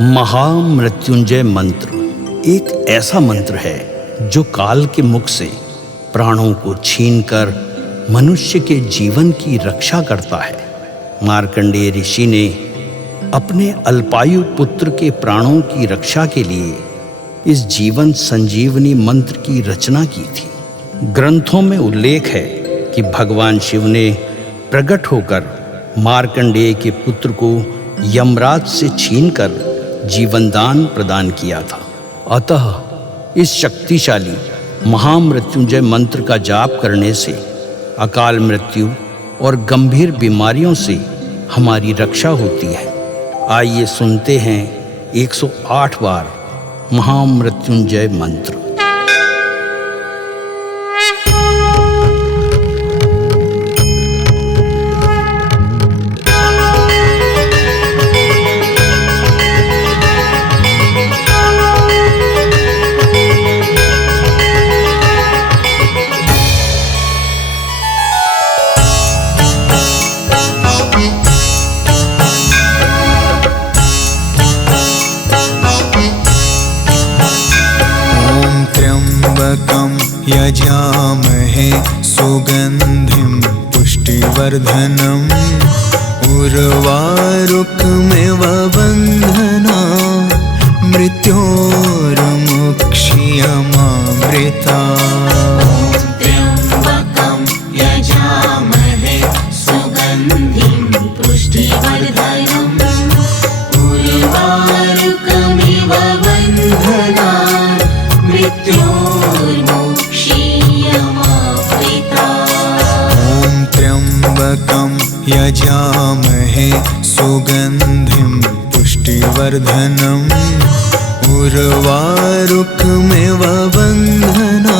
महामृत्युंजय मंत्र एक ऐसा मंत्र है जो काल के मुख से प्राणों को छीनकर मनुष्य के जीवन की रक्षा करता है। मार्कंडेय ऋषि ने अपने अल्पायु पुत्र के प्राणों की रक्षा के लिए इस जीवन संजीवनी मंत्र की रचना की थी। ग्रंथों में उल्लेख है कि भगवान शिव ने प्रकट होकर मार्कंडेय के पुत्र को यमराज से छीनकर जीवनदान प्रदान किया था। अतः इस शक्तिशाली महामृत्युंजय मंत्र का जाप करने से अकाल मृत्यु और गंभीर बीमारियों से हमारी रक्षा होती है। आइए सुनते हैं 108 बार महामृत्युंजय मंत्र। यजामहे सुगंधिं पुष्टिवर्धनम् उर्वारुकमिव बन्धना मृत्योर्मुक्षीयमामृता। त्र्यम्बकं यजामहे सुगन्धिं पुष्टिवर्धनम् उर्वारुकमिव बन्धना त्र्यम्बकं यजामहे सुगन्धिं पुष्टिवर्धनम् उर्वारुकमिव बन्धना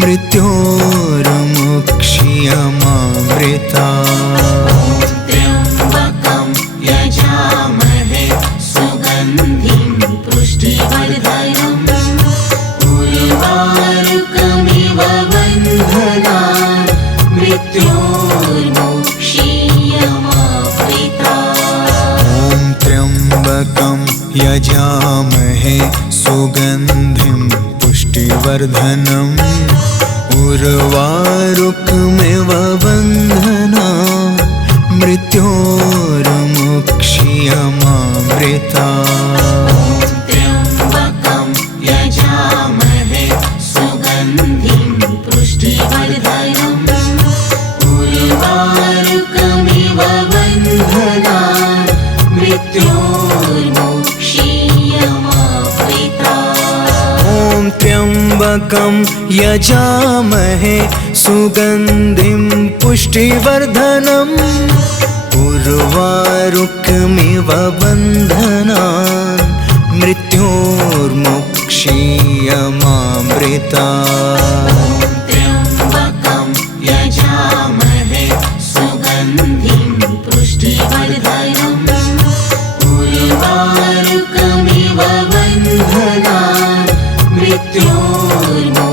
मृत्योर्मुक्षीयमामृता। त्र्यम्बकं यजामहे सुगन्धिं पुष्टिवर्धनम् उर्वारुकमिव बन्धना मृत्योर्मुक्षीयमामृता। त्र्यम्बकं यजामहे सुगन्धिं पुष्टिवर्धनम् उर्वारुकमिव बन्धना मृत्योर्मुक्षीयमामृता। त्र्यम्बकं यजामहे सुगन्धिं पुष्टिवर्धनम् उर्वारुकमिव बन्धना मृत्योर्मुक्षीयमामृता। त्र्यम्बकं यजामहे सुगन्धिं पुष्टिवर्धनम् उर्वारुकमिव बन्धना मृत्योर्मुक्षीयमामृता। त्र्यम्बकं यजामहे सुगन्धिं पुष्टिवर्धनम् उर्वारुकमिव बन्धना मृत्योर्मुक्षीयमामृता।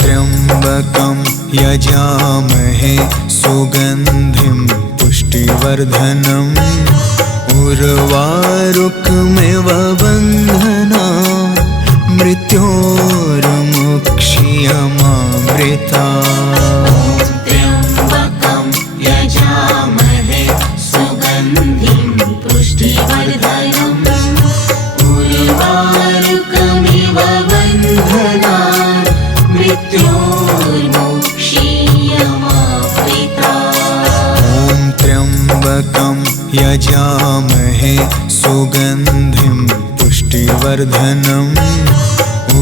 त्र्यम्बकं यजामहे सुगन्धिं पुष्टिवर्धनम् उर्वारुकमिव बन्धना मृत्योर्मुक्षीयमामृता। त्र्यम्बकं यजामहे सुगन्धिं पुष्टिवर्धनम् उर्वारुकमिव बन्धना मृत्योर्मुक्षीयमामृता। त्र्यम्बकं यजामहे सुगन्धिं पुष्टिवर्धनम्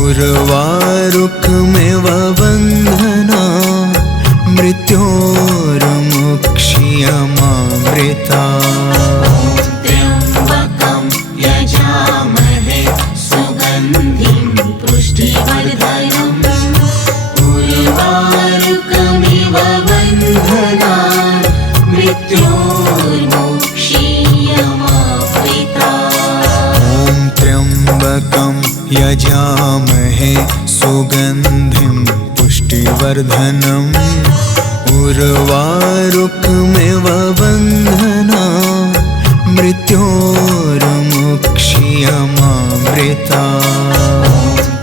उर्वारुकमिव बन्धना मृत्योर्मुक्षीयमामृता। त्र्यम्बकं यजामहे सुगन्धिं पुष्टिवर्धनम् उर्वारुकमिव बन्धना मृत्योर्मुक्षीयमामृता। त्र्यम्बकं यजामहे सुगन्धिं पुष्टिवर्धनम् उर्वारुकमिव बन्धना मृत्योर्मुक्षीयमामृता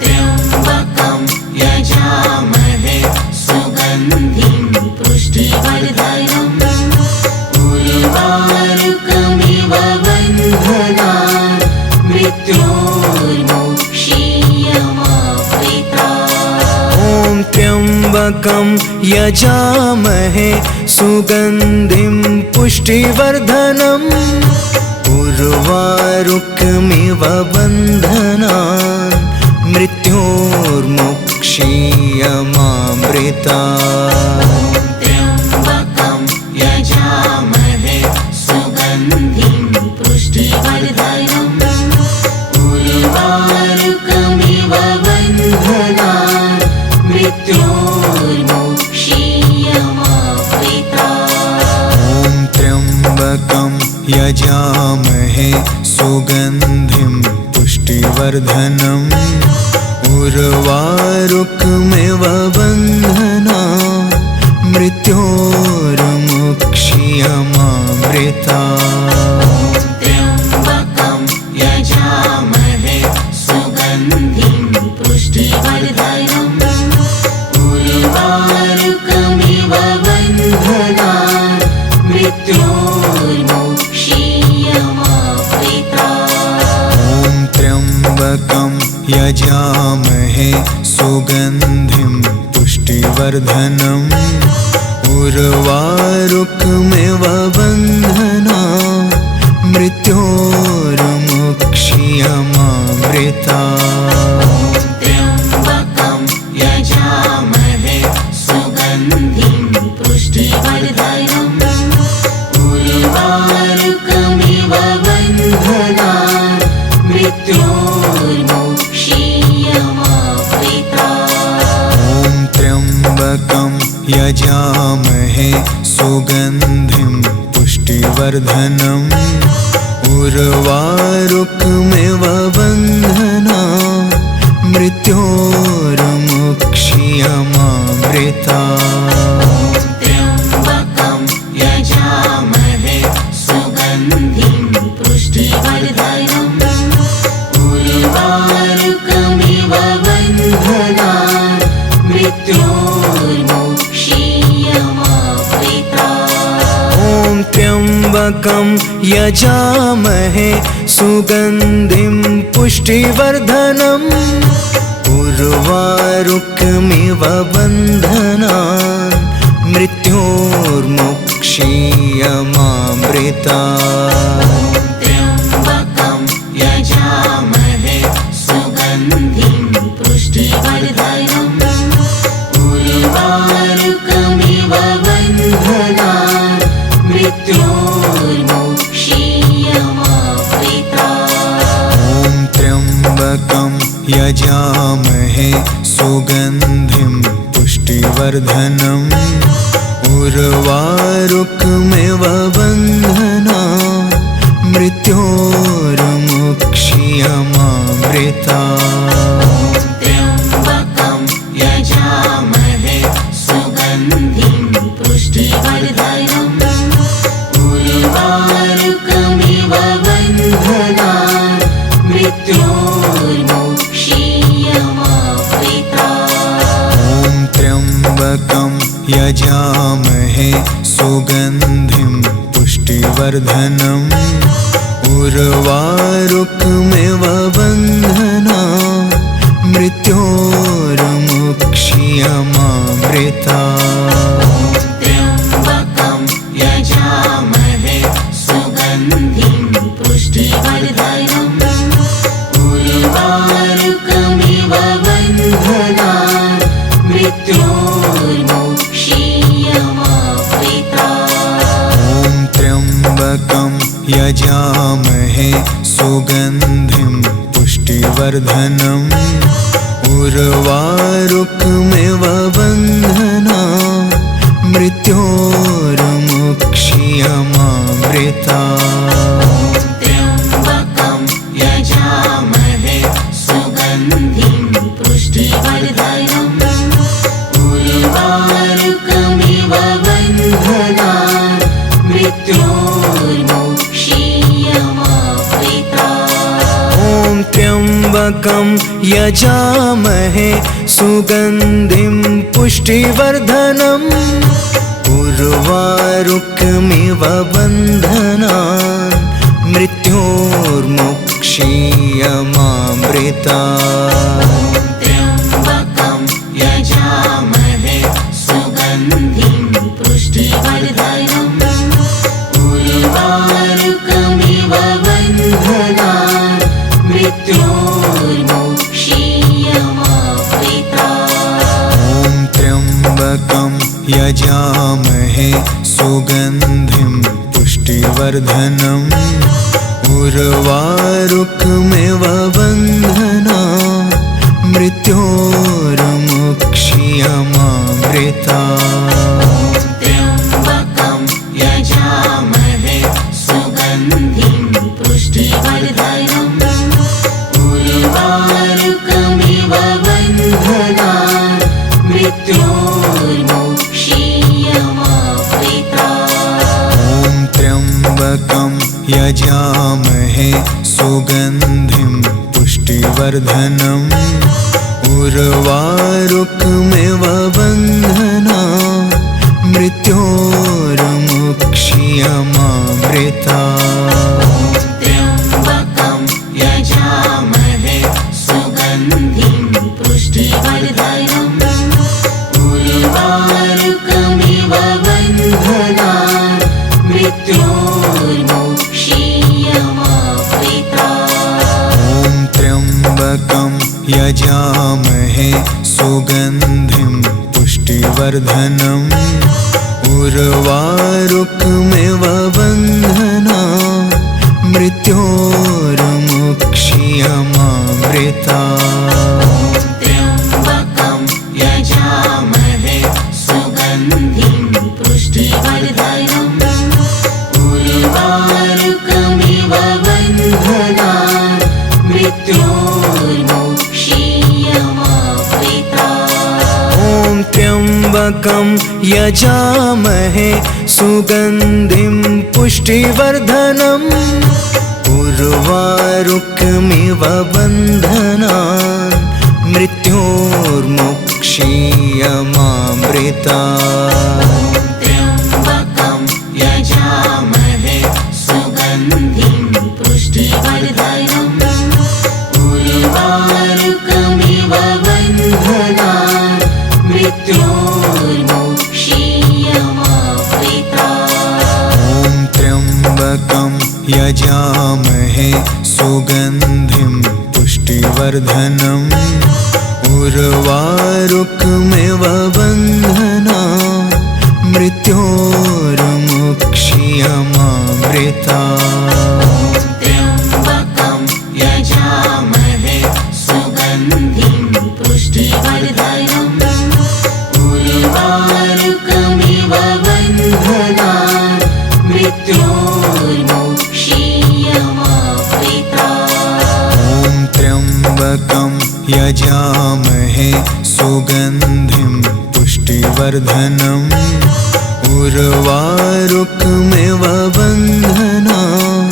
त्र्यम्बकं यजामहे सुगन्धिं पुष्टिवर्धनम् उर्वारुकमिव बन्धनान् मृत्योर्मुक्षीयमामृता ॐ त्र्यम्बकं यजामहे सुगन्धिं पुष्टिवर्धनम् उर्वारुकमिव बन्धनान् मृत्योर्मुक्षीयमामृता त्र्यम्बकं यजामहे सुगन्धिं पुष्टिवर्धनम् उर्वारुकमिव बन्धनान् मृत्योर्मुक्षीयमामृता ॐ त्र्यम्बकं यजामहे सुगन्धिं पुष्टिवर्धनम् उर्वारुकमिव बन्धनान् मृत्योर्मुक्षीयमामृता त्र्यम्बकं यजामहे सुगन्धिं पुष्टिवर्धनम् उर्वारुकमिव बन्धनान् मृत्योर्मुक्षीयमामृता ॐ त्र्यम्बकं यजामहे सुगन्धिं पुष्टिवर्धनम् उर्वारुकमिव बन्धनान् मृत्योर्मुक्षीयमामृता त्र्यम्बकं यजामहे सुगन्धिं पुष्टिवर्धनम् उर्वारुकमिव बन्धनान् मृत्योर्मुक्षीयमामृता ॐ त्र्यम्बकं यजामहे सुगन्धिं पुष्टिवर्धनम् उर्वारुकमिव बन्धनान् मृत्योर्मुक्षीयमामृता त्र्यम्बकं यजामहे सुगन्धिं पुष्टिवर्धनम् उर्वारुकमिव बन्धनान् मृत्योर्मुक्षीयमामृता ॐ त्र्यम्बकं यजामहे सुगन्धिं पुष्टिवर्धनम् उर्वारुकमिव बन्धनान् मृत्योर्मुक्षीयमामृता त्र्यम्बकं यजामहे सुगन्धिं पुष्टिवर्धनम् उर्वारुकमिव बन्धनान् मृत्योर्मुक्षीयमामृता ॐ त्र्यम्बकं यजामहे सुगन्धिं पुष्टिवर्धनम् उर्वारुकमिव बन्धनान् मृत्योर्मुक्षीयमामृता त्र्यम्बकं यजामहे सुगन्धिं पुष्टिवर्धनम् उर्वारुकमिव बन्धनान् मृत्योर्मुक्षीयमामृता ॐ त्र्यम्बकं यजामहे सुगन्धिं पुष्टिवर्धनम् उर्वारुकमिव बन्धनान् मृत्योर्मुक्षीयमामृता त्र्यम्बकं यजामहे सुगन्धिं पुष्टिवर्धनम् उर्वारुकमिव बन्धनान् मृत्योर्मुक्षीयमामृता ॐ त्र्यम्बकं यजामहे सुगन्धिं पुष्टिवर्धनम् उर्वारुकमिव बन्धनान् मृत्योर्मुक्षीयमामृता त्र्यम्बकं यजामहे सुगन्धिं पुष्टिवर्धनम् उर्वारुकमिव त्र्यम्बकं यजामहे सुगन्धिं पुष्टिवर्धनम् उर्वारुकमिव बन्धनान् मृत्योर्मुक्षीयमामृतात्। त्र्यम्बकं यजामहे सुगन्धिं पुष्टिवर्धनम् उर्वारुकमिव बन्धनान् मृत्योर्मुक्षीयमामृतात्। ॐ त्र्यम्बकं यजामहे सुगन्धिं पुष्टिवर्धनम् उर्वारुकमिव बन्धनान् मृत्योर्मुक्षीयमामृतात्। त्र्यम्बकं यजामहे सुगन्धिं पुष्टिवर्धनम् उर्वारुकमिव बन्धनान् मृत्योर्मुक्षीयमामृतात्। ॐ त्र्यम्बकं यजामहे सुगन्धिं पुष्टिवर्धनम् उर्वारुकमिव बन्धनान् मृत्योर्मुक्षीयमामृतात्। त्र्यम्बकं यजामहे सुगन्धिं पुष्टिवर्धनम् उर्वारुकमिव बन्धनान् मृत्योर्मुक्षीयमामृतात्। ॐ त्र्यम्बकं यजामहे सुगन्धिं पुष्टिवर्धनम् उर्वारुकमिव बन्धनान् मृत्योर्मुक्षीयमामृतात्। त्र्यम्बकं यजामहे सुगन्धिं पुष्टिवर्धनम् उर्वारुकमिव बन्धनान् मृत्योर्मुक्षीयमामृतात्। ॐ त्र्यम्बकं यजामहे सुगन्धिं पुष्टिवर्धनम् उर्वारुकमिव बन्धनान् मृत्योर्मुक्षीयमामृतात्। त्र्यम्बकं यजामहे सुगन्धिं पुष्टिवर्धनम् उर्वारुकमिव बन्धनान् मृत्योर्मुक्षीयमामृतात्। ॐ त्र्यम्बकं यजामहे सुगन्धिं पुष्टिवर्धनम् उर्वारुकमिव बन्धनान् मृत्योर्मुक्षीयमामृतात्। त्र्यम्बकं यजामहे सुगन्धिं पुष्टिवर्धनम् उर्वारुकमिव बन्धनान् मृत्योर्मुक्षीयमामृतात्। ॐ त्र्यम्बकं यजामहे सुगन्धिं पुष्टिवर्धनम् उर्वारुकमिव बन्धनान्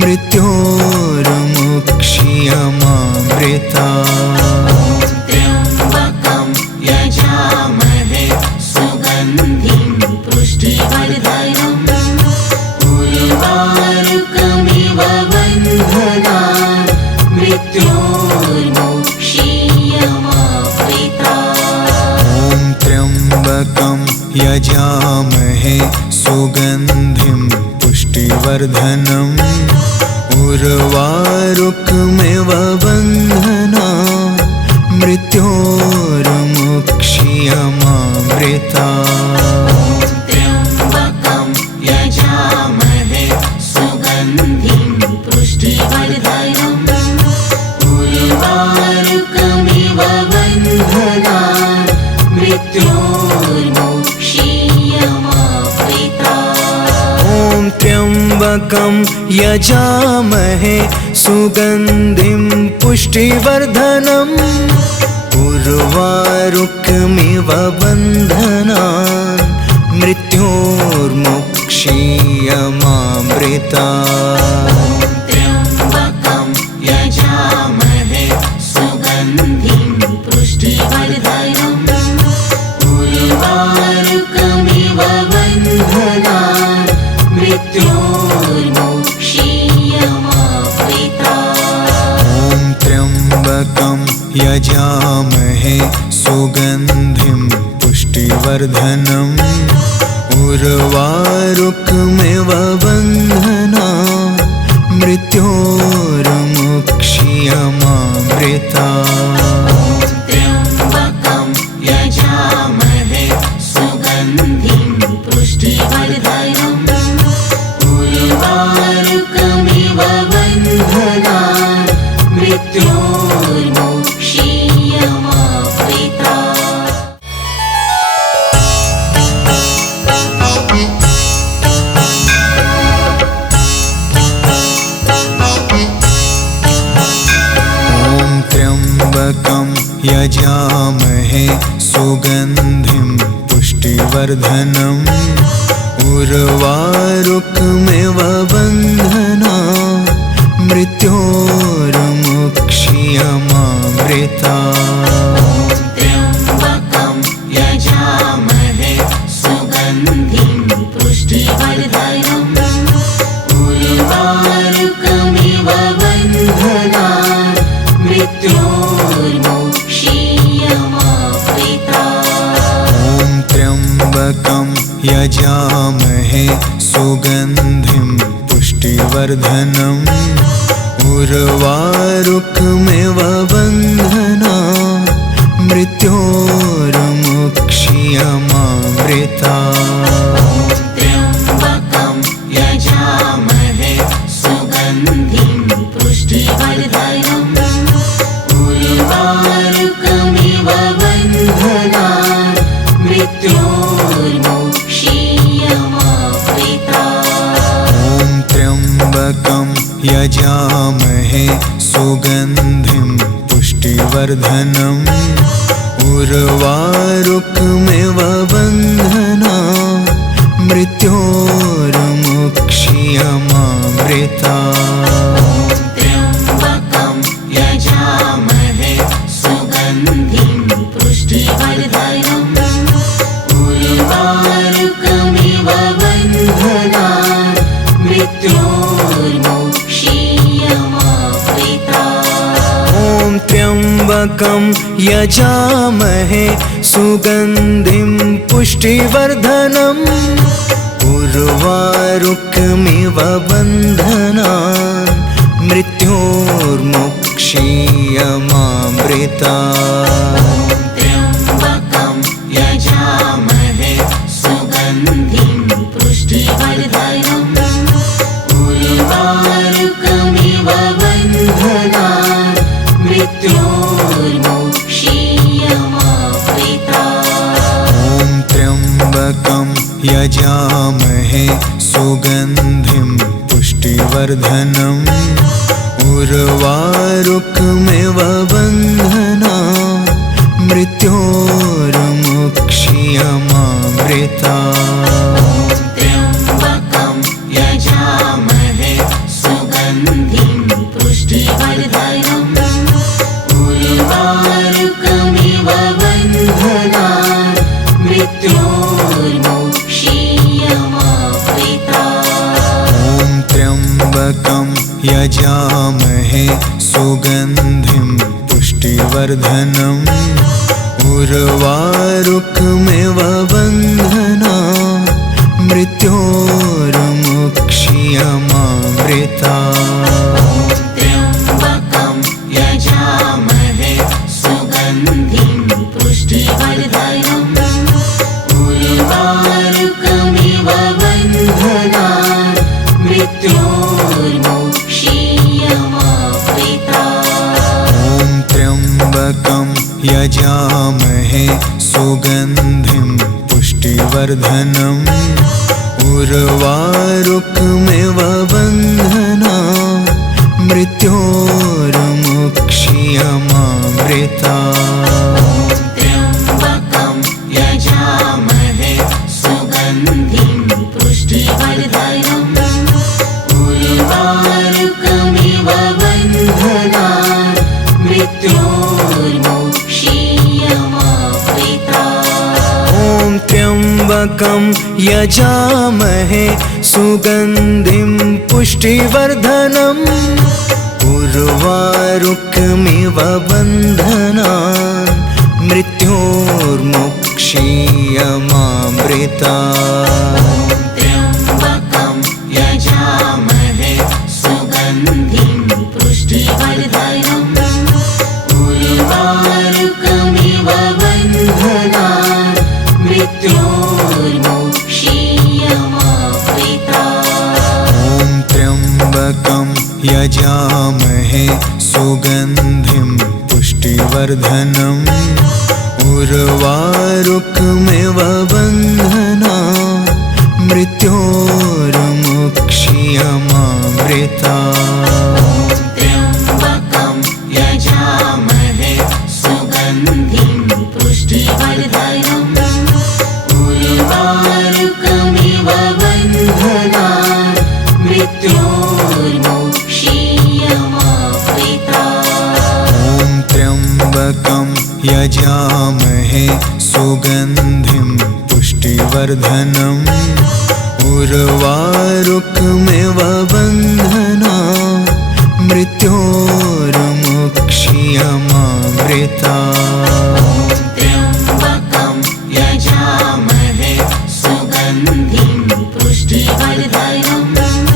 मृत्योर्मुक्षीयमामृतात्। त्र्यम्बकं यजामहे सुगन्धिं पुष्टिवर्धनम् उर्वारुकमिव बन्धनान् मृत्योर्मुक्षीयमामृतात्। ॐ त्र्यम्बकं यजामहे सुगन्धिं पुष्टिवर्धनम् उर्वारुकमिव बन्धनान् मृत्योर्मुक्षीयमामृतात्। त्र्यम्बकं यजामहे सुगन्धिं पुष्टिवर्धनम् उर्वारुकमिव बन्धनान् मृत्योर्मुक्षीयमामृतात्। ॐ त्र्यम्बकं यजामहे सुगन्धिं पुष्टिवर्धनम् उर्वारुकमिव बन्धनान् मृत्योर्मुक्षीयमामृतात्। त्र्यम्बकं यजामहे यजामहे सुगन्धिं पुष्टिवर्धनम् उर्वारुकमिव बन्धनान् मृत्योर्मुक्षीयमामृता त्र्यम्बकं यजामहे सुगन्धिं पुष्टिवर्धनम् उर्वारुकमिव बन्धनान् मृत्योर्मुक्षीयमामृता त्र्यम्बकं यजामहे सुगन्धिं पुष्टिवर्धनम् उर्वारुकमिव बन्धनान् मृत्योर्मुक्षीयमामृता त्र्यम्बकं यजामहे सुगन्धिं पुष्टिवर्धनम् उर्वारुकमिव बन्धनान् मृत्योर्मुक्षीयमामृता त्र्यम्बकं यजामहे सुगन्धिं पुष्टिवर्धनम् उर्वारुकमिव बन्धनान् मृत्योर्मुक्षीयमामृता त्र्यम्बकं यजामहे सुगन्धिं पुष्टिवर्धनम् उर्वारुकमिव बन्धनान् मृत्योर्मुक्षीयमामृता त्र्यम्बकं यजामहे सुगन्धिं पुष्टिवर्धनम् उर्वारुकमिव बन्धनान् मृत्योर्मुक्षीयमामृता त्र्यम्बकं यजामहे सुगन्धिं पुष्टिवर्धनम् उर्वारुकमिव बन्धनान् मृत्योर्मुक्षीयमामृता त्र्यम्बकं यजामहे सुगन्धिं पुष्टिवर्धनम् उर्वारुकमिव बन्धनान् मृत्योर्मुक्षीयमामृता त्र्यम्बकं यजामहे सुगन्धिं पुष्टिवर्धनम् उर्वारुकमिव बन्धनान् मृत्योर्मुक्षीयमामृता त्र्यम्बकं यजामहे सुगन्धिं पुष्टिवर्धनम् उर्वारुकमिव बन्धनान् मृत्योर्मुक्षीयमामृता त्र्यम्बकं यजामहे सुगन्धिं पुष्टिवर्धनम् उर्वारुकमिव बन्धनान् मृत्योर्मुक्षीयमामृता त्र्यम्बकं यजामहे सुगन्धिं पुष्टिवर्धनम् उर्वारुकमिव बन्धनान् मृत्योर्मुक्षीयमामृता त्र्यम्बकं यजामहे सुगन्धिं पुष्टिवर्धनम् उर्वारुकमिव बन्धनान् मृत्योर्मुक्षीयमामृता त्र्यम्बकं यजामहे सुगन्धिं पुष्टिवर्धनम् उर्वारुकमिव बन्धनान् मृत्योर्मुक्षीयमामृता त्र्यम्बकं यजामहे सुगन्धिं पुष्टिवर्धनम् उर्वारुकमिव बन्धनान् मृत्योर्मुक्षीयमामृता त्र्यम्बकं यजामहे सुगन्धिं पुष्टिवर्धनम् उर्वारुकमिव बन्धनान् मृत्योर्मुक्षीयमामृतात्। त्र्यम्बकं यजामहे सुगन्धिं पुष्टिवर्धनम् उर्वारुकमिव बन्धनान् मृत्योर्मुक्षीयमामृतात्। ॐ त्र्यम्बकं यजामहे सुगन्धिं पुष्टिवर्धनम् उर्वारुकमिव बन्धनान् मृत्योर्मुक्षीयमामृतात्। त्र्यम्बकं यजामहे सुगन्धिं पुष्टिवर्धनम् उर्वारुकमिव बन्धनान् मृत्योर्मुक्षीयमामृतात्। ॐ त्र्यम्बकं यजामहे सुगन्धिं पुष्टिवर्धनम् उर्वारुकमिव बन्धनान् मृत्योर्मुक्षीयमामृतात्। त्र्यम्बकं यजामहे सुगन्धिं पुष्टिवर्धनम्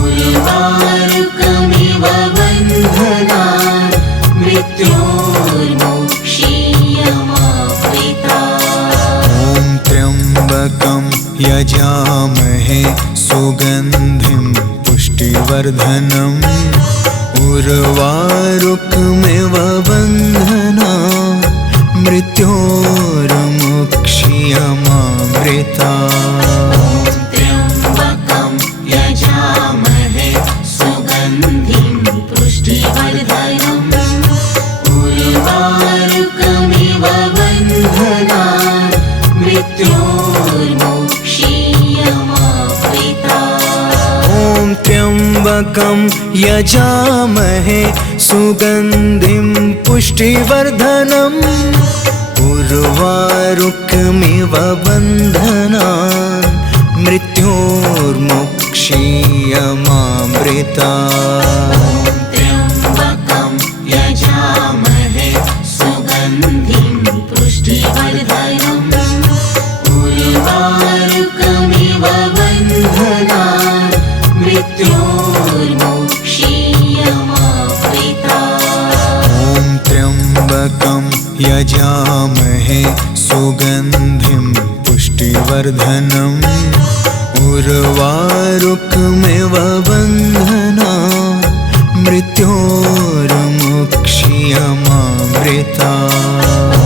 उर्वारुकमिव बन्धनान् मृत्योर्मुक्षीयमामृतात्। ॐ त्र्यम्बकं यजामहे सुगन्धिं पुष्टिवर्धनम् उर्वारुकमिव बन्धनान् मृत्योर्मुक्षीयमामृतात्। त्र्यम्बकं यजामहे सुगन्धिं पुष्टिवर्धनम् उर्वारुकमिव बन्धनान् मृत्योर्मुक्षीयमामृतात्। ॐ त्र्यम्बकं यजामहे सुगन्धिं पुष्टिवर्धनम् उर्वारुकमिव बन्धनान् मृत्योर्मुक्षीयमामृतात्। त्र्यम्बकं यजामहे सुगन्धिं पुष्टिवर्धनम् उर्वारुकमिव बन्धनान् मृत्योर्मुक्षीयमामृतात्। ॐ त्र्यम्बकं यजामहे सुगन्धिं पुष्टिवर्धनम् उर्वारुकमिव बन्धनान् मृत्योर्मुक्षीयमामृतात्।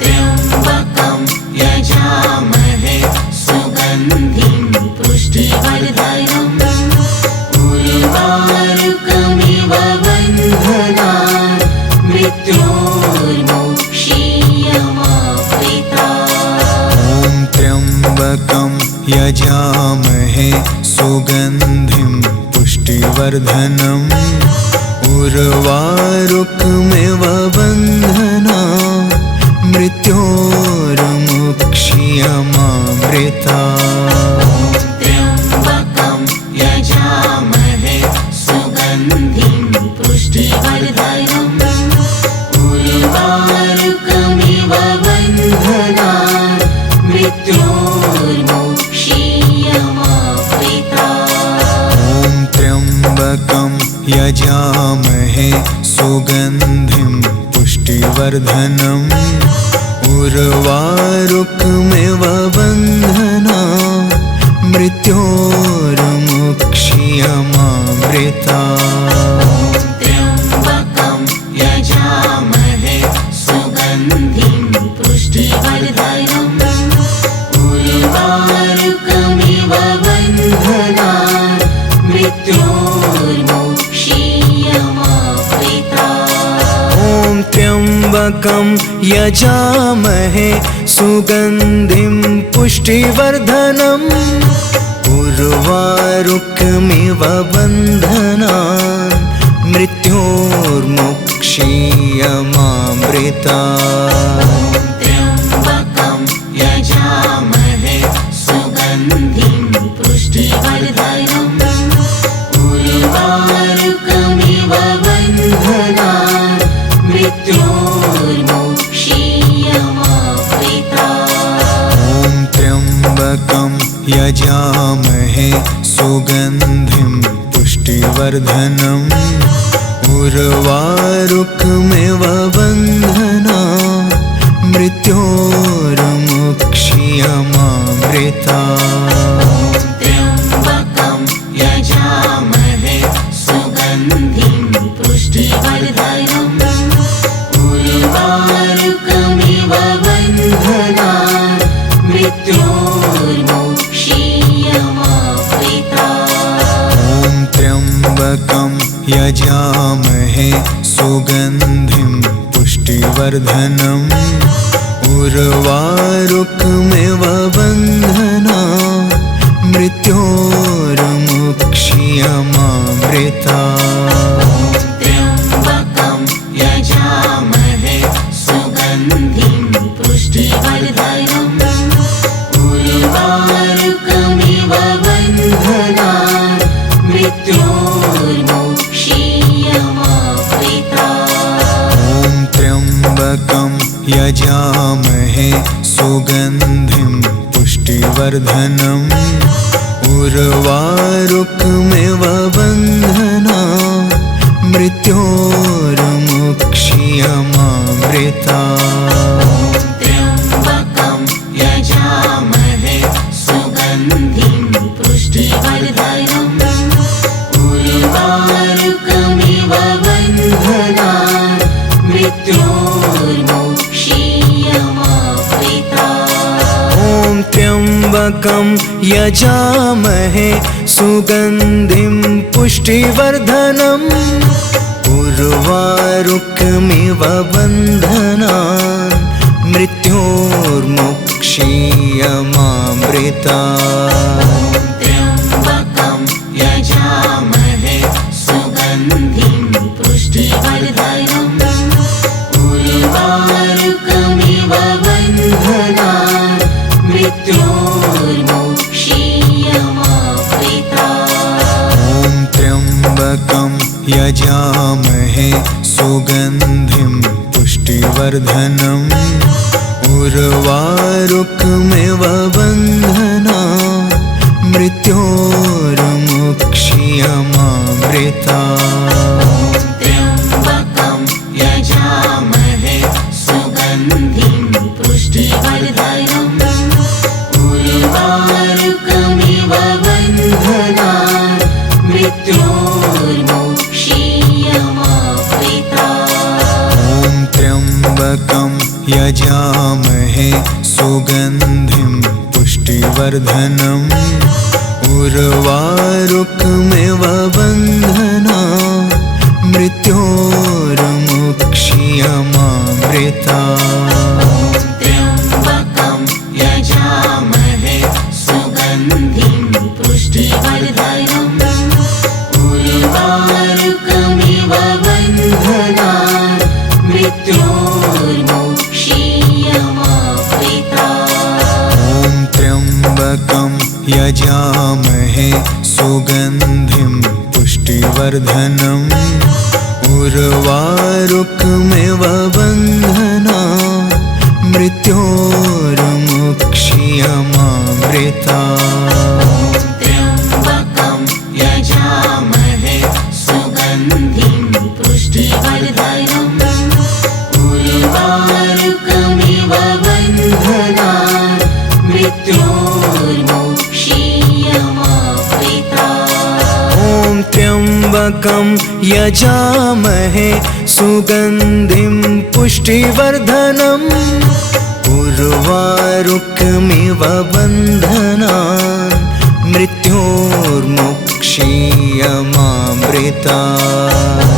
त्र्यम्बकं यजामहे सुगन्धिं पुष्टिवर्धनम् उर्वारुकमिव बन्धनान् मृत्योर्मुक्षीयमामृतात्। ॐ त्र्यम्बकं यजामहे सुगन्धिं पुष्टिवर्धनम् उर्वारुकमिव बन्धनान् मृत्योर्मुक्षीयमामृतात्। त्र्यम्बकं यजामहे सुगन्धिं पुष्टिवर्धनम् उर्वारुकमिव बन्धनान् मृत्योर्मुक्षीयमामृतात्। ॐ त्र्यम्बकं यजामहे सुगन्धिं पुष्टिवर्धनम् उर्वारुकमिव बन्धनान् मृत्योर्मुक्षीयमामृतात्। त्र्यम्बकं यजामहे सुगन्धिं पुष्टिवर्धनम् उर्वारुकमिव बन्धनान् मृत्योर्मुक्षीयमामृतात्। ॐ त्र्यम्बकं यजामहे सुगन्धिं पुष्टिवर्धनम् उर्वारुकमिव बन्धनान् मृत्योर्मुक्षीयमामृतात्। त्र्यम्बकं यजामहे सुगन्धिं पुष्टिवर्धनम् उर्वारुकमिव बन्धनान् यजामहे सुगन्धिं पुष्टिवर्धनम् उर्वारुकमिव बन्धनान् मृत्योर्मुक्ष्यमामृतात्। त्र्यम्बकं यजामहे सुगन्धिं पुष्टिवर्धनम् उर्वारुकमिव बन्धनान् मृत्योर्मुक्ष्यमामृतात्। ॐ त्र्यम्बकं यजामहे सुगन्धिं पुष्टिवर्धनम् उर्वारुकमिव बन्धनान् मृत्योर्मुक्ष्यमामृतात्। त्र्यम्बकं यजामहे सुगन्धिं पुष्टिवर्धनम् उर्वारुकमिव बन्धनान् मृत्योर्मुक्ष्यमामृतात्। ॐ त्र्यम्बकं यजामहे सुगन्धिं पुष्टिवर्धनम् उर्वारुकमिव बन्धनान् मृत्योर्मुक्ष्यमामृतात्। त्र्यम्बकं यजामहे सुगन्धिं पुष्टिवर्धनम् उर्वारुकमिव बन्धनान् मृत्योर्मुक्ष्यमामृतात्। ॐ त्र्यम्बकं यजामहे सुगन्धिं पुष्टिवर्धनम् उर्वारुकमिव बन्धनान् मृत्योर्मुक्ष्यमामृतात्। त्र्यम्बकं यजामहे सुगन्धिं पुष्टिवर्धनम् उर्वारुकमिव बन्धनान् मृत्योर्मुक्ष्यमामृतात्। ॐ त्र्यम्बकं यजामहे सुगन्धिं पुष्टिवर्धनम् उर्वारुकमिव बन्धनान् मृत्योर्मुक्ष्यमामृतात्। त्र्यम्बकं यजामहे सुगन्धिं पुष्टिवर्धनम् उर्वारुकमिव बन्धनान् मृत्योर्मुक्ष्यमामृतात्। ॐ त्र्यम्बकं यजामहे सुगन्धिं पुष्टिवर्धनम् उर्वारुकमिव बन्धनान् मृत्योर्मुक्ष्यमामृतात्। त्र्यम्बकं यजामहे सुगन्धिं पुष्टिवर्धनम् उर्वारुकमिव बन्धनान् मृत्योर्मुक्ष्यमामृतात्। ॐ त्र्यम्बकं यजामहे सुगन्धिं पुष्टिवर्धनम् उर्वारुकमिव बन्धनान् मृत्योर्मुक्ष्यमामृतात्। त्र्यम्बकं यजामहे सुगन्धिं पुष्टिवर्धनम् उर्वारुकमिव बन्धनान् मृत्योर्मुक्ष्यमामृतात्। ॐ त्र्यम्बकं यजामहे सुगन्धिं पुष्टिवर्धनम् उर्वारुकमिव बन्धनान् मृत्योर्मुक्ष्यमामृतात्।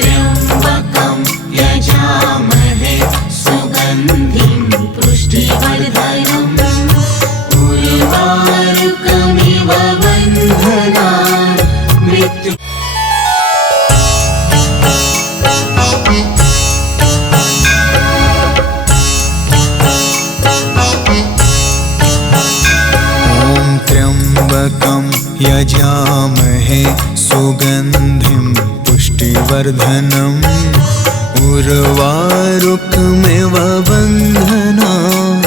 त्र्यम्बकं यजामहे सुगन्धिं पुष्टिवर्धनम् उर्वारुकमिव बन्धनान् त्र्यम्बकं यजामहे सुगन्धिं पुष्टिवर्धनम् उर्वारुकमिव बन्धनान्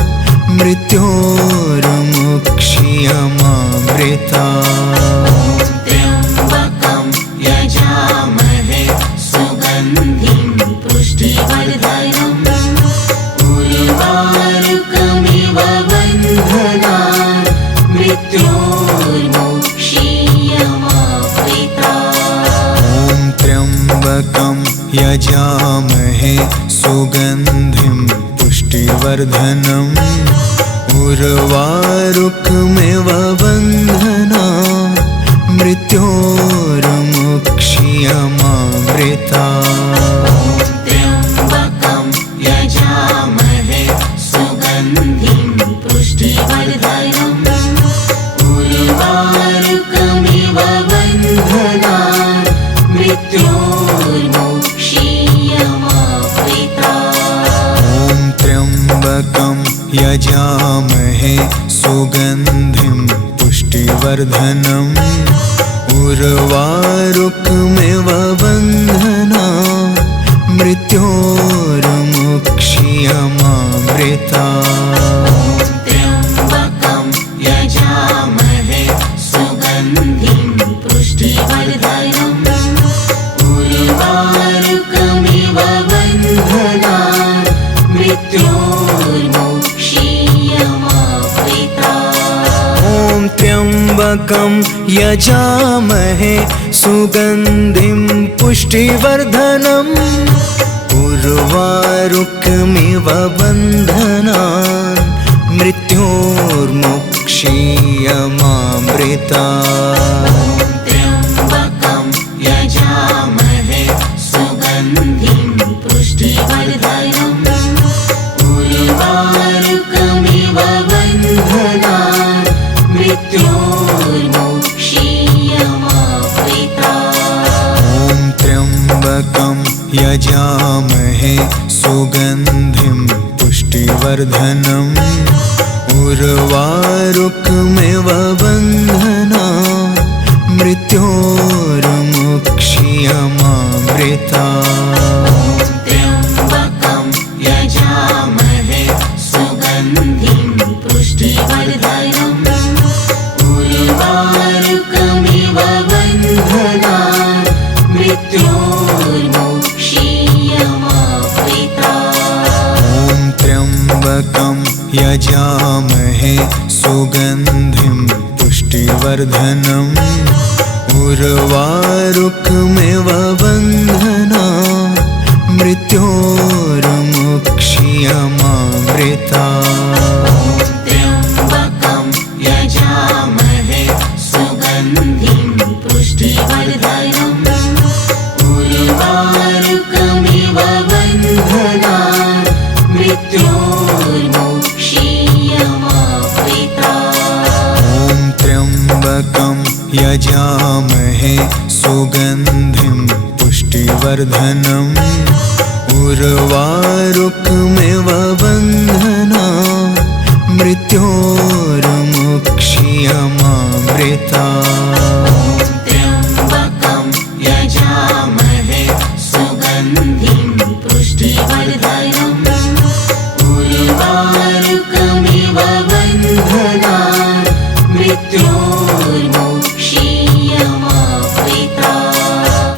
मृत्योर्मुक्षीयमामृतात्। त्र्यम्बकं यजामहे सुगन्धिं पुष्टिवर्धनम् उर्वारुकमिव बन्धनान् मृत्योर्मुक्षीयमामृतात्। ॐ त्र्यम्बकं यजामहे सुगन्धिं पुष्टिवर्धनम् उर्वारुकमिव बन्धनान् मृत्योर्मुक्षीयमामृतात्। त्र्यम्बकं यजामहे सुगन्धिं पुष्टिवर्धनम् उर्वारुकमिव बन्धनान् मृत्योर्मुक्षीयमामृतात्। ॐ त्र्यम्बकं यजामहे सुगन्धिं पुष्टिवर्धनम् उर्वारुकमिव बन्धनान् मृत्योर्मुक्षीयमामृतात्। त्र्यम्बकं यजामहे सुगन्धिं पुष्टिवर्धनम् उर्वारुकमिव बन्धनान् मृत्योर्मुक्षीयमामृतात्। ॐ त्र्यम्बकं यजामहे सुगन्धिं पुष्टिवर्धनम् उर्वारुकमिव बन्धनान् मृत्योर्मुक्षीयमामृतात्। त्र्यम्बकं यजामहे सुगन्धिं पुष्टिवर्धनम् उर्वारुकमिव बन्धनान् मृत्योर्मुक्षीयमामृतात्। ॐ त्र्यम्बकं यजामहे सुगन्धिं पुष्टिवर्धनम् उर्वारुकमिव बन्धनान् मृत्योर्मुक्षीयमामृतात्। त्र्यम्बकं यजामहे सुगन्धिं पुष्टिवर्धनम् उर्वारुकमिव बन्धनान् मृत्योर्मुक्षीयमामृतात्। ॐ त्र्यम्बकं यजामहे सुगन्धिं पुष्टिवर्धनम् उर्वारुकमिव बन्धनान् मृत्योर्मुक्षीयमामृतात्। त्र्यम्बकं यजामहे सुगन्धिं पुष्टिवर्धनम् उर्वारुकमिव बन्धनान् मृत्योर्मुक्षीयमामृतात्। ॐ त्र्यम्बकं यजामहे सुगन्धिं पुष्टिवर्धनम् उर्वारुकमिव बन्धनान् मृत्योर्मुक्षीयमामृतात्। ॐ त्र्यम्बकं यजामहे सुगन्धिं पुष्टिवर्धनम् उर्वारुकमिव बन्धनान् मृत्योर्मुक्षीयमामृतात्। ॐ त्र्यम्बकं यजामहे सुगन्धिं पुष्टिवर्धनम् उर्वारुकमिव बन्धनान् मृत्योर्मुक्षीयमामृतात्। त्र्यम्बकं यजामहे सुगन्धिं पुष्टिवर्धनम् उर्वारुकमिव बन्धनान् मृत्योर्मुक्षीयमामृतात्।